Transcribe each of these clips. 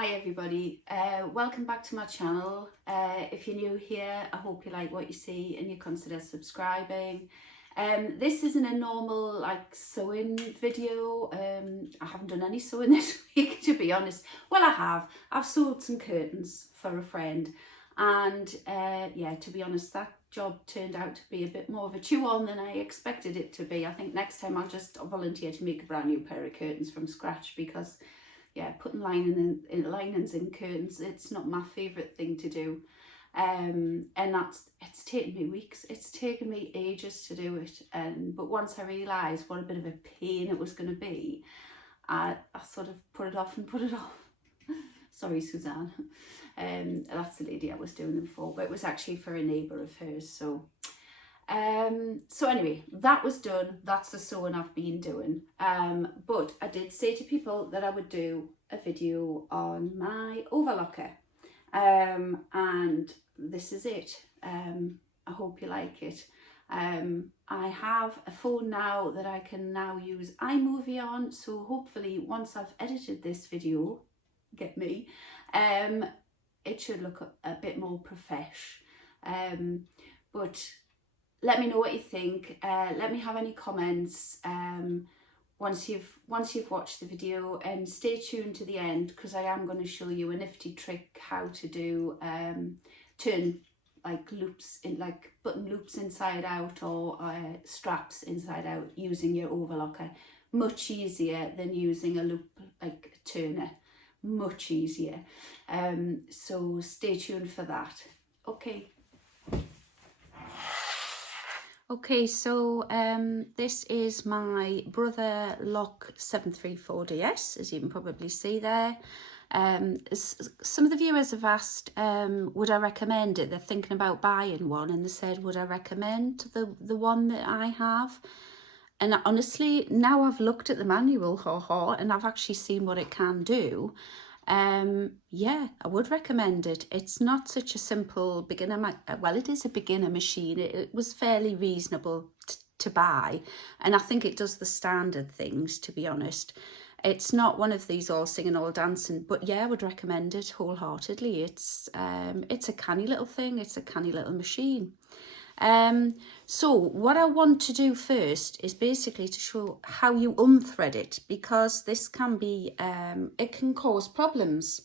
Hi everybody, welcome back to my channel. If you're new here, I hope you like what you see and you consider subscribing. This isn't a normal sewing video. I haven't done any sewing this week, to be honest. Well, I have. I've sewed some curtains for a friend, and yeah, to be honest, that job turned out to be a bit more of a chew on than I expected it to be. I think next time I'll just volunteer to make a brand new pair of curtains from scratch, because yeah, putting linings in curtains, it's not my favourite thing to do. And it's taken me weeks. It's taken me ages to do it. But once I realised what a bit of a pain it was going to be, I sort of put it off and put it off. Sorry, Suzanne. That's the lady I was doing them for, but it was actually for a neighbour of hers. So anyway, that was done. That's the sewing I've been doing. But I did say to people that I would do a video on my overlocker. And this is it. I hope you like it. I have a phone now that I can now use iMovie on, so hopefully once I've edited this video, get me, it should look a bit more profesh. But let me know what you think. Let me have any comments once you've watched the video, and stay tuned to the end, because I am going to show you a nifty trick how to do turn loops in, button loops inside out, or straps inside out using your overlocker. Much easier than using a loop turner. Much easier. So stay tuned for that. Okay, so this is my Brother Lock 734DS, as you can probably see there. Some of the viewers have asked, would I recommend it? They're thinking about buying one, and they said, would I recommend the one that I have? And honestly, now I've looked at the manual, and I've actually seen what it can do. Yeah, I would recommend it. It's not such a simple beginner, well, it is a beginner machine. It was fairly reasonable to buy, and I think it does the standard things, to be honest. It's not one of these all singing, all dancing, but yeah, I would recommend it wholeheartedly. It's a canny little thing. It's a canny little machine. So what I want to do first is basically to show how you unthread it, because this can be, it can cause problems.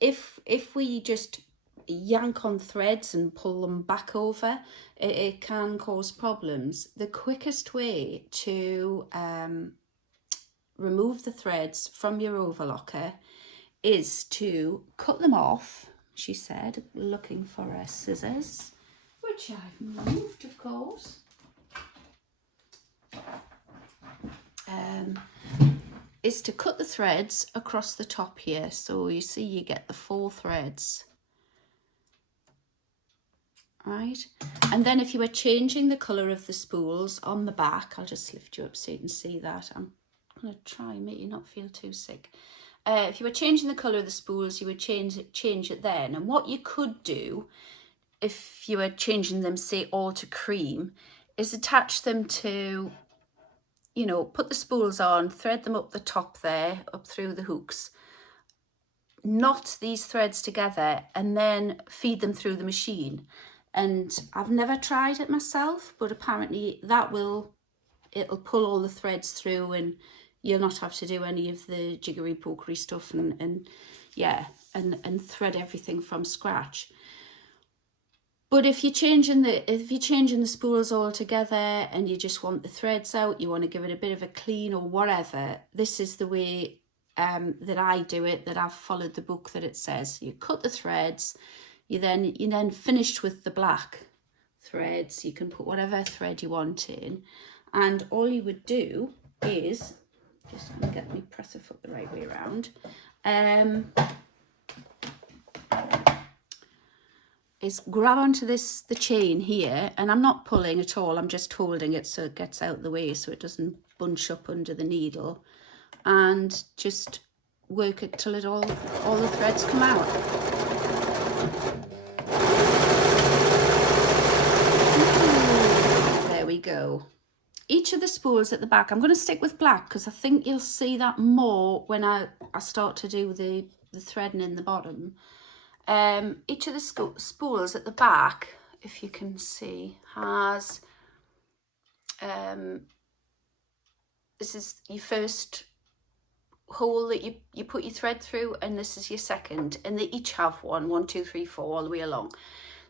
If we just yank on threads and pull them back over, it can cause problems. The quickest way to remove the threads from your overlocker is to cut them off. She said, looking for her scissors, which I've moved, of course. Is to cut the threads across the top here. So you see you get the 4 threads. Right? And then if you were changing the colour of the spools on the back, I'll just lift you up so you can see that. I'm going to try and make you not feel too sick. If you were changing the colour of the spools, you would change it then. And what you could do, if you were changing them, say, all to cream, is attach them to, you know, put the spools on, thread them up the top there, up through the hooks, knot these threads together, and then feed them through the machine. And I've never tried it myself, but apparently it'll pull all the threads through, and you'll not have to do any of the jiggery pokery stuff and thread everything from scratch. But if you're changing the spools all together and you just want the threads out, you want to give it a bit of a clean or whatever, this is the way that I do it, that I've followed the book that it says. You cut the threads, you then finished with the black threads. You can put whatever thread you want in, and all you would do is, just going to get me presser foot the right way around, is grab onto the chain here, and I'm not pulling at all, I'm just holding it so it gets out of the way so it doesn't bunch up under the needle, and just work it till all the threads come out. There we go. each of the spools at the back, I'm going to stick with black because I think you'll see that more when I start to do the threading in the bottom. Each of the spools at the back, if you can see, has, this is your first hole that you put your thread through, and this is your second, and they each have one, 2, 3, 4 all the way along.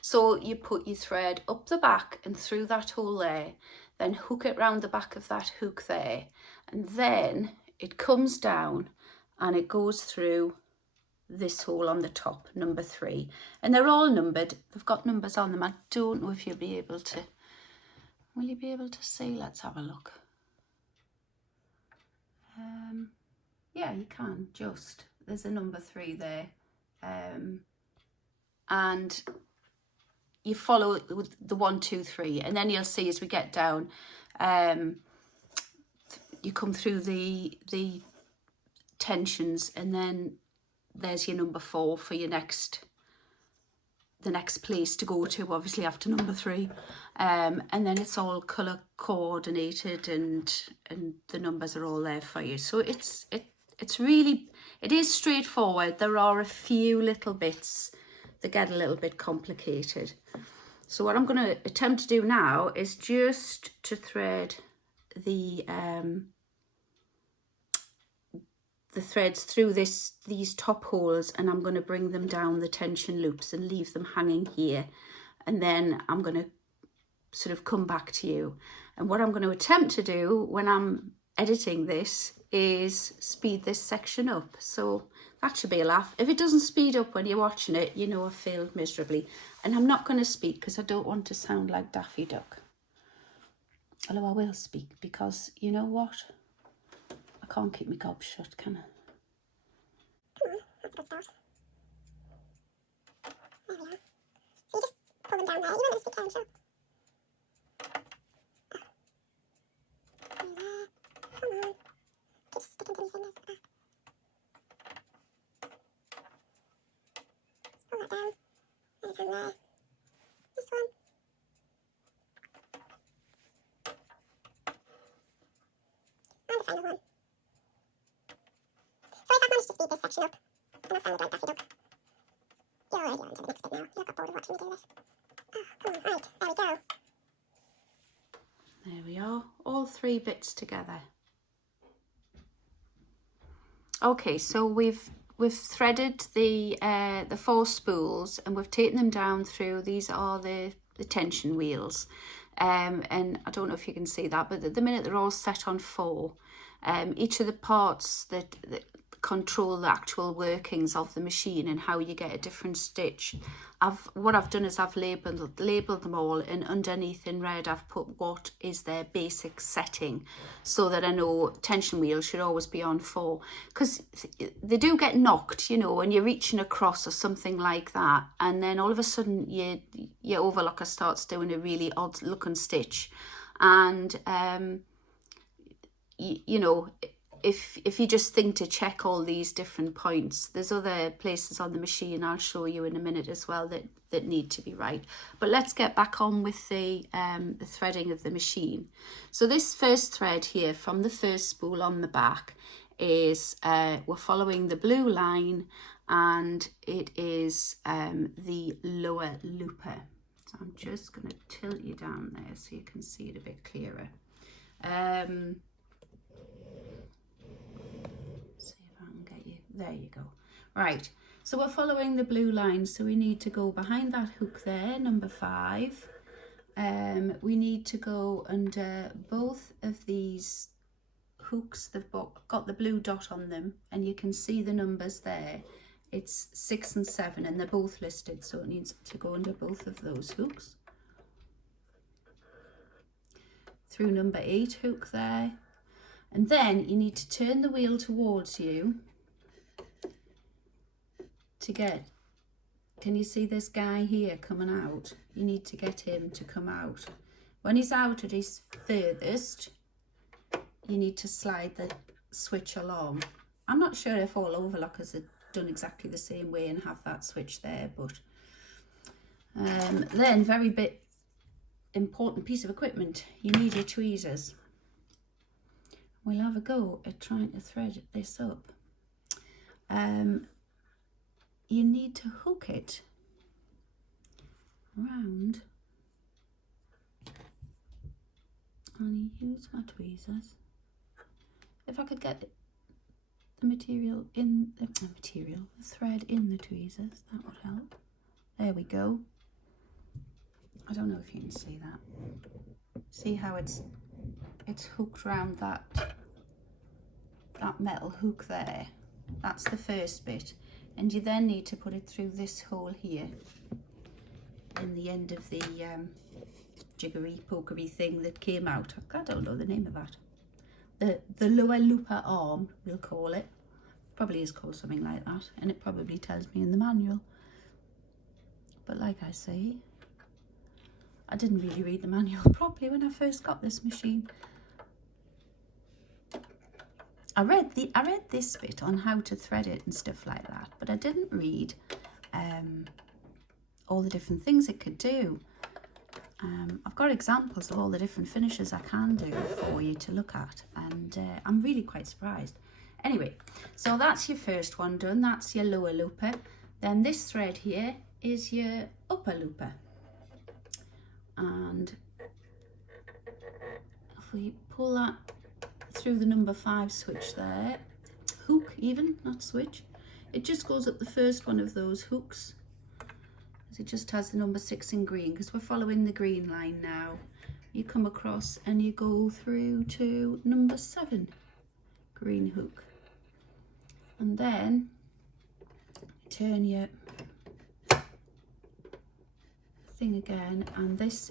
So you put your thread up the back and through that hole there, then hook it round the back of that hook there, and then it comes down and it goes through this hole on the top, number 3, and they're all numbered. They've got numbers on them. I don't know if you'll be able to, will you be able to see? Let's have a look. Yeah, you can, just, there's a number 3 there, and you follow with the 1, 2, 3, and then you'll see as we get down, you come through the tensions, and then there's your number 4 for your the next place to go to, obviously after number 3, and then it's all colour coordinated, and the numbers are all there for you. So it's really, it is straightforward. There are a few little bits that get a little bit complicated. So what I'm going to attempt to do now is just to thread the threads through these top holes, and I'm going to bring them down the tension loops and leave them hanging here, and then I'm going to sort of come back to you. And what I'm going to attempt to do when I'm editing this is speed this section up, so that should be a laugh. If it doesn't speed up when you're watching it, you know I failed miserably. And I'm not going to speak because I don't want to sound like Daffy Duck, although I will speak because you know what, I can't keep my gob shut, can I? That's a good start. There we are. So you just pull them down there. You want them to stick down, sure. There. Come on. Keep sticking to my fingers. Pull that down. And down there. This one. And the final one. So if I've managed to speed this section up, and I've sounded like Daffy Duck, you're already on to the next bit now. You'll get bored of watching me do this. Oh, come on, right, there we go. There we are, all 3 bits together. Okay, so we've threaded the 4 spools, and we've taken them down through, these are the tension wheels, and I don't know if you can see that, but at the minute they're all set on 4. Each of the parts that control the actual workings of the machine and how you get a different stitch, what I've done is I've labelled them all, and underneath in red I've put what is their basic setting, so that I know tension wheels should always be on 4, because they do get knocked, you know, when you're reaching across or something like that, and then all of a sudden your overlocker starts doing a really odd looking stitch, and you know, if you just think to check all these different points, there's other places on the machine I'll show you in a minute as well that need to be right. But let's get back on with the threading of the machine. So this first thread here from the first spool on the back is, we're following the blue line, and it is the lower looper. So I'm just going to tilt you down there so you can see it a bit clearer. There you go. Right, so we're following the blue line, so we need to go behind that hook there, number 5. We need to go under both of these hooks. They've got the blue dot on them, and you can see the numbers there. It's 6 and 7, and they're both listed, so it needs to go under both of those hooks. Through number 8 hook there, and then you need to turn the wheel towards you to get, can you see this guy here coming out? You need to get him to come out. When he's out at his furthest, you need to slide the switch along. I'm not sure if all overlockers are done exactly the same way and have that switch there, but then very important piece of equipment, you need your tweezers. we'll have a go at trying to thread this up. You need to hook it round, and use my tweezers. If I could get the material in the thread in the tweezers, that would help. There we go. I don't know if you can see that. See how it's hooked round that metal hook there. That's the first bit, and you then need to put it through this hole here in the end of the jiggery pokery thing that came out. I don't know the name of that. The lower looper arm, we'll call it. Probably is called something like that, and it probably tells me in the manual. But like I say, I didn't really read the manual properly when I first got this machine. I read this bit on how to thread it and stuff like that, but I didn't read all the different things it could do. I've got examples of all the different finishes I can do for you to look at, and I'm really quite surprised. Anyway, so that's your first one done. That's your lower looper. Then this thread here is your upper looper. And if we pull that through the number 5 switch there, hook even, not switch, it just goes up the first one of those hooks. It just has the number 6 in green, because we're following the green line now. You come across and you go through to number 7 green hook, and then turn your thing again, and this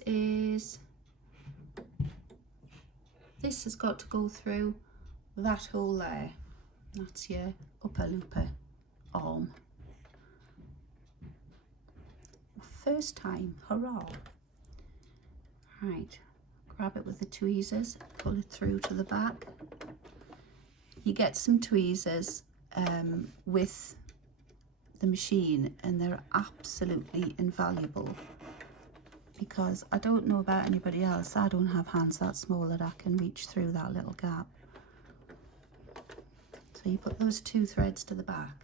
has got to go through that hole there. That's your upper looper arm. First time, hurrah. Right, grab it with the tweezers, pull it through to the back. You get some tweezers with the machine, and they're absolutely invaluable, because I don't know about anybody else, I don't have hands that small that I can reach through that little gap. So you put those 2 threads to the back.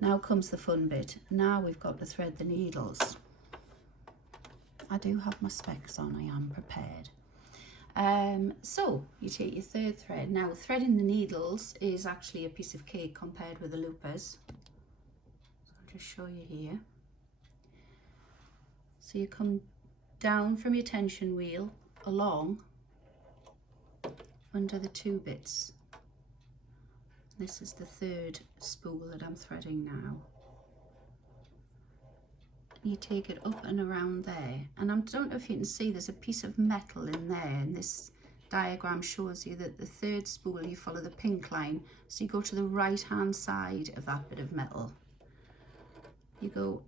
Now comes the fun bit. Now we've got to thread the needles. I do have my specs on, I am prepared. So you take your 3rd thread. Now threading the needles is actually a piece of cake compared with the loopers. So I'll just show you here. So you come down from your tension wheel along under the 2 bits. This is the 3rd spool that I'm threading now. You take it up and around there, and I don't know if you can see, there's a piece of metal in there, and this diagram shows you that the 3rd spool, you follow the pink line, so you go to the right hand side of that bit of metal. You go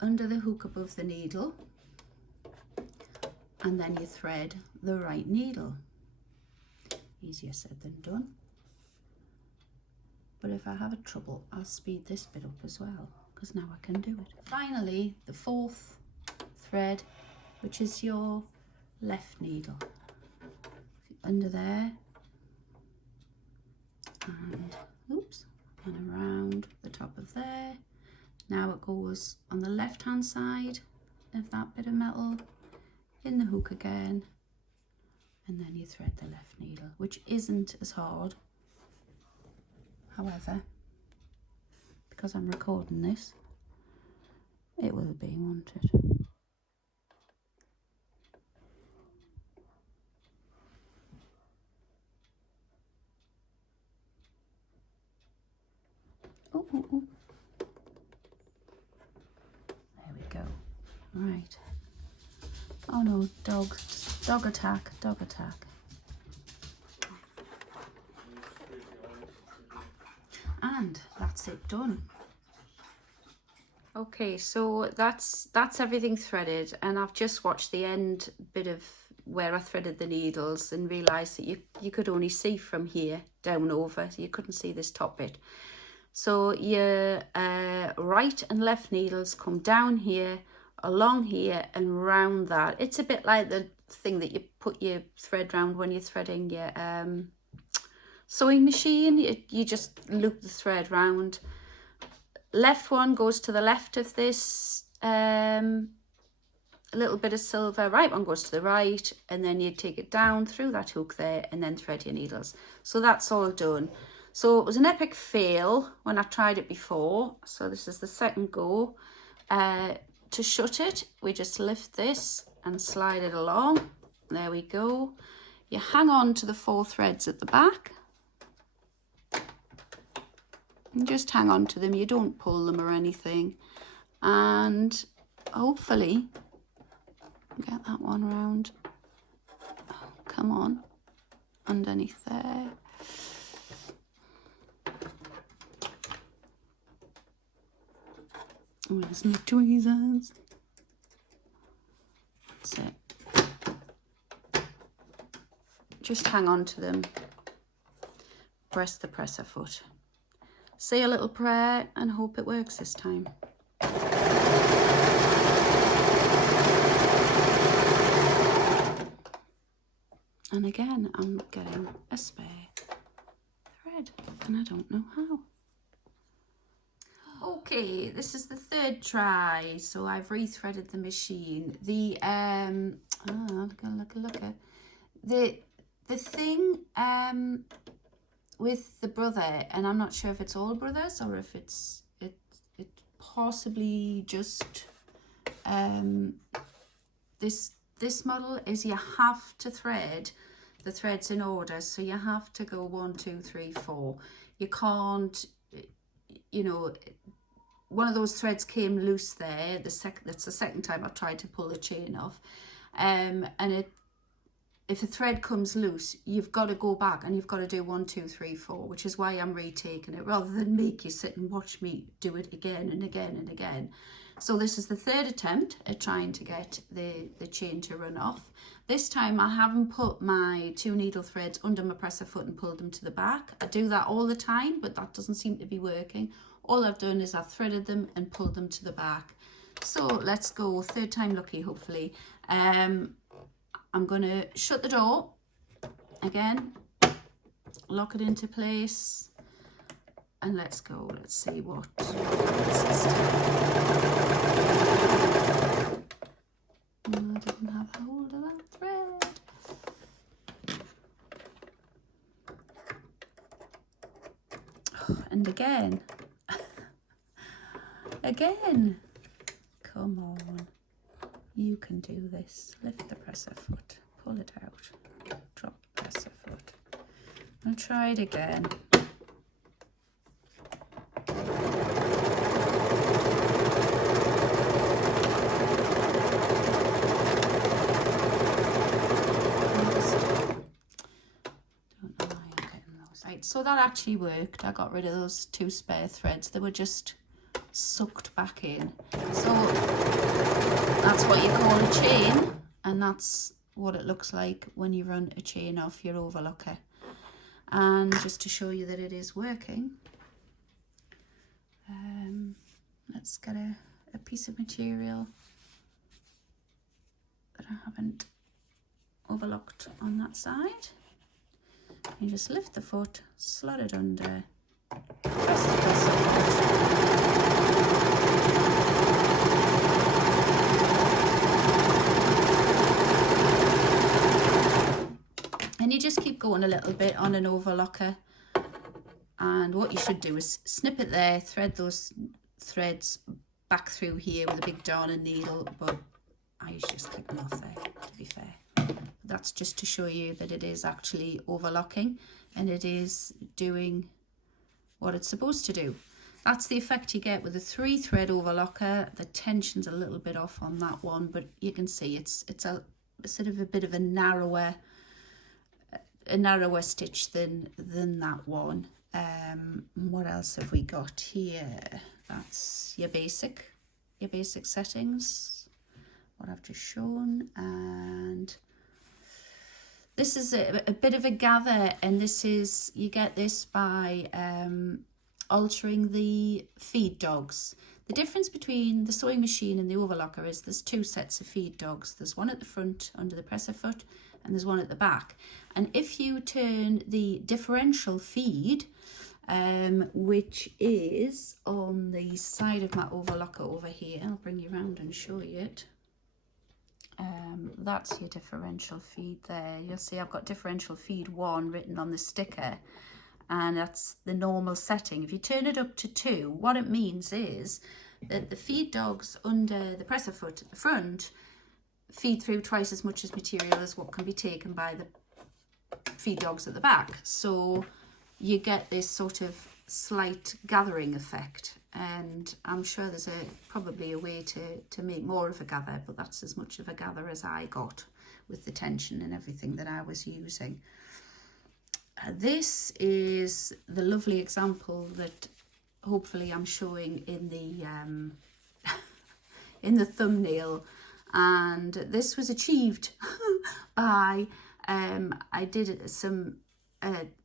under the hook above the needle, and then you thread the right needle. Easier said than done. But if I have a trouble, I'll speed this bit up as well, because now I can do it. Finally, the 4th thread, which is your left needle. Under there, and oops, and around the top of there. Now it goes on the left hand side of that bit of metal, in the hook again, and then you thread the left needle, which isn't as hard. However, because I'm recording this, it will be, won't it? Oh, oh, oh. There we go. Right. Oh no, dog attack, dog attack. And that's it done. Okay, so that's everything threaded, and I've just watched the end bit of where I threaded the needles and realised that you could only see from here down over, so you couldn't see this top bit. So your right and left needles come down here, along here and round that. It's a bit like the thing that you put your thread round when you're threading your sewing machine. You just loop the thread round. Left one goes to the left of this a little bit of silver, right one goes to the right, and then you take it down through that hook there and then thread your needles. So that's all done. So it was an epic fail when I tried it before, so this is the second go. To shut it, we just lift this and slide it along. There we go. You hang on to the 4 threads at the back and just hang on to them. You don't pull them or anything, and hopefully get that one round. Oh, come on, underneath there. Where's my tweezers? That's it. Just hang on to them. Press the presser foot. Say a little prayer and hope it works this time. And again, I'm getting a spare thread, and I don't know how. Okay, this is the 3rd try, so I've rethreaded the machine. The the thing with the brother, and I'm not sure if it's all brothers or if it's possibly just this model, is you have to thread the threads in order. So you have to go 1, 2, 3, 4. You can't, you know, one of those threads came loose there. That's the second time I've tried to pull the chain off. And if a thread comes loose, you've got to go back and you've got to do 1, 2, 3, 4, which is why I'm retaking it rather than make you sit and watch me do it again and again and again. So this is the 3rd attempt at trying to get the chain to run off. This time I haven't put my 2 needle threads under my presser foot and pulled them to the back. I do that all the time, but that doesn't seem to be working. All I've done is I've threaded them and pulled them to the back. So let's go, 3rd time lucky, hopefully. I'm going to shut the door again, lock it into place, and let's go. Let's see what I didn't have hold of that thread. And again, come on, you can do this. Lift the presser foot, pull it out, drop the presser foot, and try it again. So that actually worked. I got rid of those 2 spare threads. They were just sucked back in. So that's what you call a chain, and that's what it looks like when you run a chain off your overlocker. And just to show you that it is working, let's get a piece of material that I haven't overlocked on that side. You just lift the foot, slot it under, press the presser foot. And you just keep going a little bit on an overlocker. And what you should do is snip it there, thread those threads back through here with a big darning needle, but I usually just clip them off there, to be fair. That's just to show you that it is actually overlocking and it is doing what it's supposed to do. That's the effect you get with a 3-thread overlocker. The tension's a little bit off on that one, but you can see it's a sort of a bit of a narrower stitch than that one. What else have we got here? That's your basic settings, what I've just shown. And this is a bit of a gather, and this is, you get this by altering the feed dogs. The difference between the sewing machine and the overlocker is there's two sets of feed dogs. There's one at the front under the presser foot and there's one at the back. And if you turn the differential feed, which is on the side of my overlocker over here, I'll bring you around and show you it. That's your differential feed there. You'll see I've got differential feed 1 written on the sticker, and that's the normal setting. If you turn it up to 2, what it means is that the feed dogs under the presser foot at the front feed through twice as much as material as what can be taken by the feed dogs at the back. So you get this sort of slight gathering effect, and I'm sure there's probably a way to make more of a gather, but that's as much of a gather as I got with the tension and everything that I was using. This is the lovely example that hopefully I'm showing in the in the thumbnail, and this was achieved by I did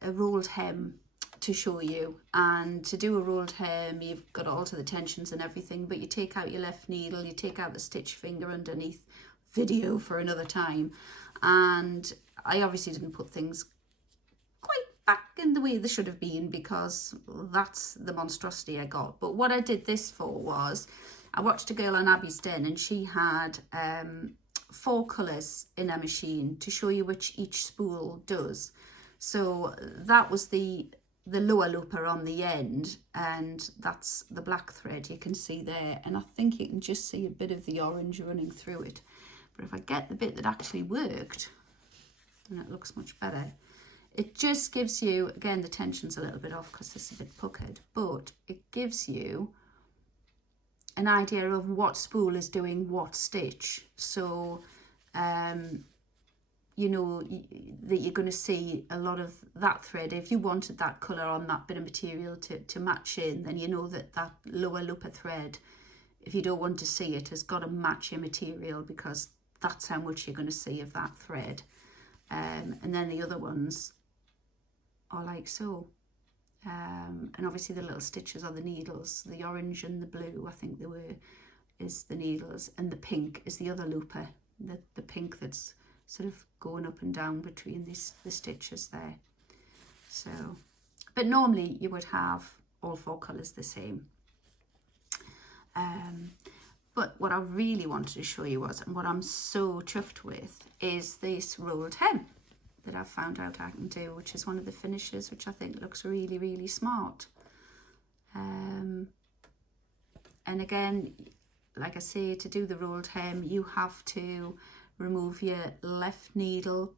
a rolled hem to show you. And to do a rolled hem, you've got to alter the tensions and everything, but you take out your left needle, you take out the stitch finger underneath. Video for another time. And I obviously didn't put things quite back in the way they should have been, because that's the monstrosity I got. But what I did this for was, I watched a girl on Abby's Den, and she had 4 colours in her machine to show you which each spool does. So that was the lower looper on the end, and that's the black thread you can see there, and I think you can just see a bit of the orange running through it. But if I get the bit that actually worked, then it looks much better. It just gives you, again, the tension's a little bit off because it's a bit puckered, but it gives you an idea of what spool is doing what stitch. So you know that you're going to see a lot of that thread. If you wanted that colour on that bit of material to match in, then you know that that lower looper thread, if you don't want to see it, has got to match your material, because that's how much you're going to see of that thread. And then the other ones are like so. And obviously the little stitches are the needles. The orange and the blue, I think they were, is the needles, and the pink is the other looper. The pink that's sort of going up and down between the stitches there. So, but normally you would have all 4 colours the same. But what I really wanted to show you was, and what I'm so chuffed with, is this rolled hem that I've found out I can do, which is one of the finishes, which I think looks really, really smart. And again, like I say, to do the rolled hem, you have to remove your left needle,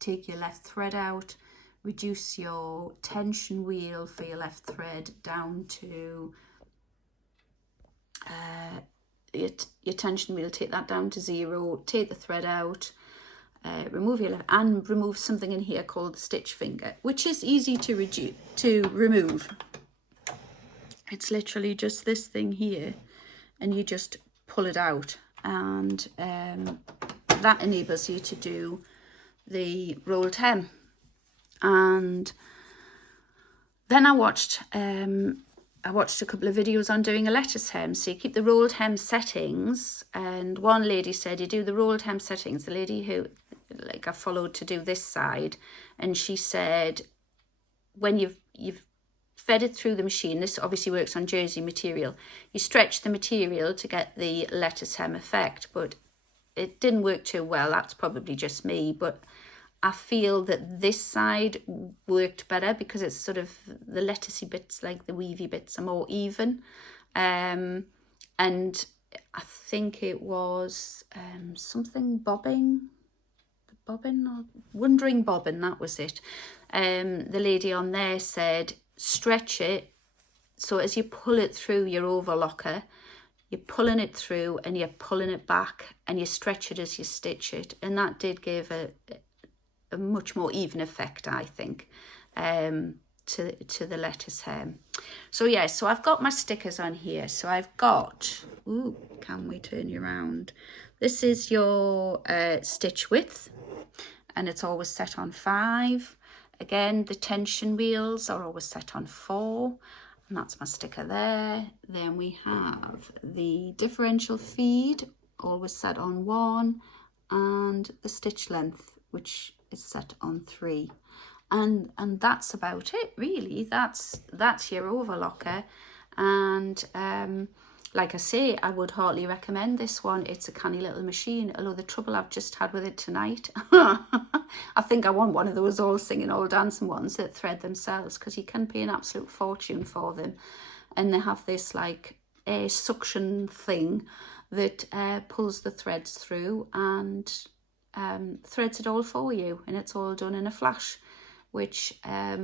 take your left thread out, reduce your tension wheel for your left thread down to your tension wheel, take that down to 0, take the thread out, remove your left, and remove something in here called the stitch finger, which is easy to remove. It's literally just this thing here, and you just pull it out, and that enables you to do the rolled hem. And then I watched a couple of videos on doing a lettuce hem. So you keep the rolled hem settings, and one lady said you do the rolled hem settings, the lady who I followed to do this side, and she said when you've fed it through the machine, this obviously works on jersey material, you stretch the material to get the lettuce hem effect, but it didn't work too well. That's probably just me, but I feel that this side worked better because it's sort of the lettucey bits, like the weavy bits, are more even. And I think it was something bobbing or wondering bobbin, that was it. The lady on there said stretch it, so as you pull it through your overlocker, you're pulling it through and you're pulling it back, and you stretch it as you stitch it, and that did give a much more even effect, I think, to the lettuce hem. So yeah, so I've got my stickers on here. So I've got, ooh, can we turn you around? This is your stitch width, and it's always set on 5. Again, the tension wheels are always set on 4. And that's my sticker there. Then we have the differential feed, always set on 1, and the stitch length, which is set on 3. And that's about it, really. That's your overlocker. And like I say, I would heartily recommend this one. It's a canny little machine, although the trouble I've just had with it tonight, I think I want one of those all singing, all dancing ones that thread themselves, because you can pay an absolute fortune for them. And they have this like a suction thing that pulls the threads through and threads it all for you, and it's all done in a flash, which I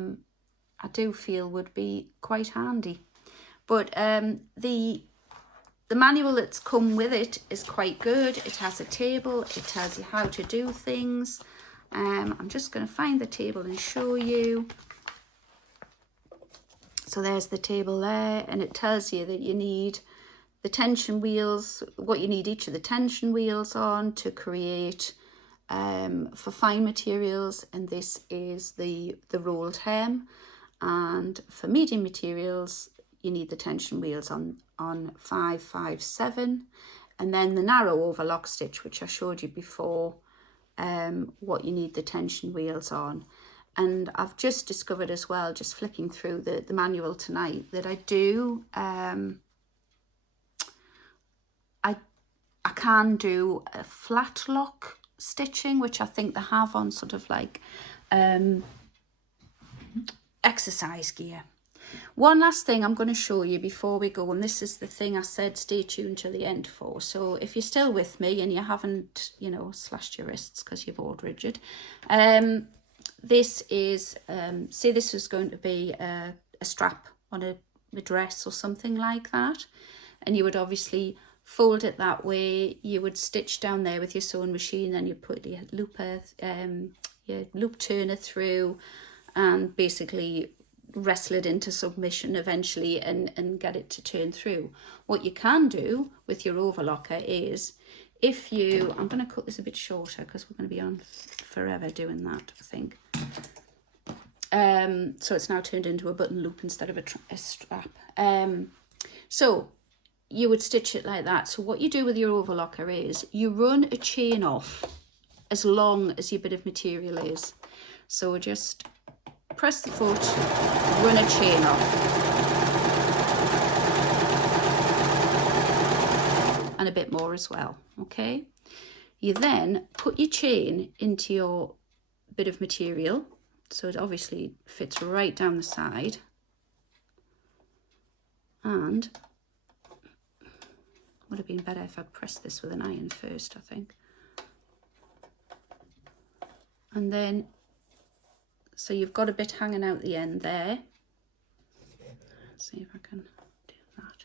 do feel would be quite handy. But the manual that's come with it is quite good. It has a table. It tells you how to do things. I'm just going to find the table and show you. So there's the table there, and it tells you that you need the tension wheels, what you need each of the tension wheels on to create for fine materials, and this is the rolled hem. And for medium materials, you need the tension wheels on 5, 5, 7, and then the narrow overlock stitch, which I showed you before, what you need the tension wheels on. And I've just discovered as well, just flicking through the manual tonight, that I do I can do a flat lock stitching, which I think they have on sort of like exercise gear. One last thing I'm going to show you before we go, and this is the thing I said stay tuned to the end for. So if you're still with me and you haven't, you know, slashed your wrists because you've ordered rigid, this is, say this was going to be a strap on a dress or something like that, and you would obviously fold it that way. You would stitch down there with your sewing machine, then you put your loop turner through, and basically wrestle it into submission eventually and get it to turn through. What you can do with your overlocker is, if you, I'm going to cut this a bit shorter because we're going to be on forever doing that, I think. So it's now turned into a button loop instead of a strap. So you would stitch it like that. So what you do with your overlocker is you run a chain off as long as your bit of material is. So just press the foot, run a chain off, and a bit more as well, okay? You then put your chain into your bit of material, so it obviously fits right down the side, and would have been better if I'd pressed this with an iron first, I think. And then, so you've got a bit hanging out the end there. Let's see if I can do that.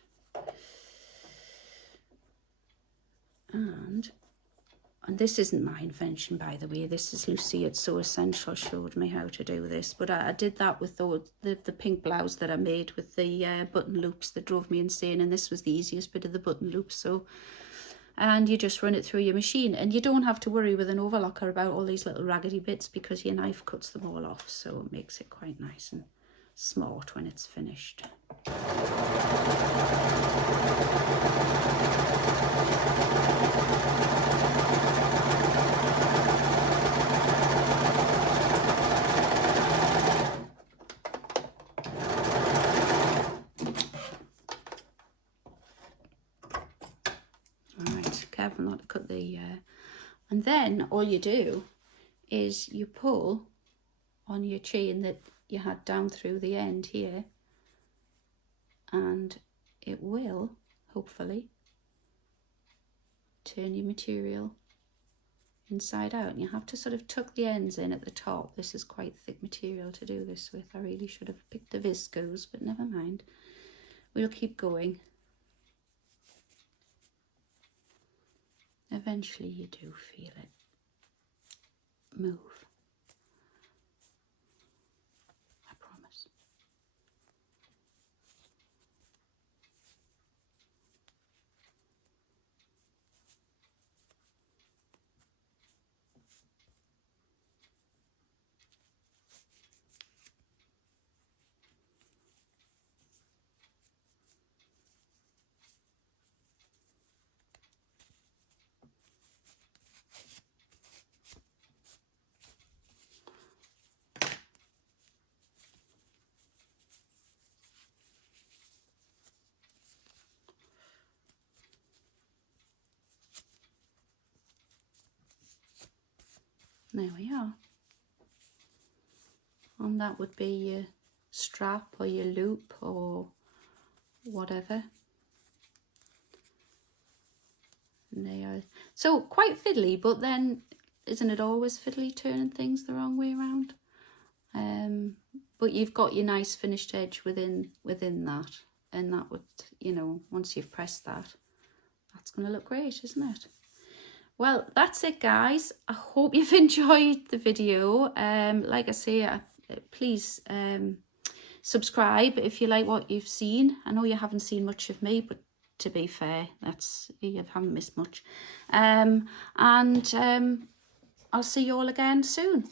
And this isn't my invention, by the way. This is Lucy at So Essential showed me how to do this. But I did that with the pink blouse that I made with the button loops that drove me insane. And this was the easiest bit of the button loops. So, and you just run it through your machine, and you don't have to worry with an overlocker about all these little raggedy bits because your knife cuts them all off. So it makes it quite nice and smart when it's finished. Careful not to cut the and then all you do is you pull on your chain that you had down through the end here, and it will hopefully turn your material inside out. And you have to sort of tuck the ends in at the top. This is quite thick material to do this with. I really should have picked the viscose, but never mind, we'll keep going. Eventually you do feel it move, I promise. There we are. And that would be your strap or your loop or whatever. And they are so quite fiddly, but then isn't it always fiddly turning things the wrong way around? But you've got your nice finished edge within that, and that would, you know, once you've pressed that, that's going to look great, isn't it? Well, that's it, guys. I hope you've enjoyed the video. Like I say, please subscribe if you like what you've seen. I know you haven't seen much of me, but to be fair, you haven't missed much. I'll see you all again soon.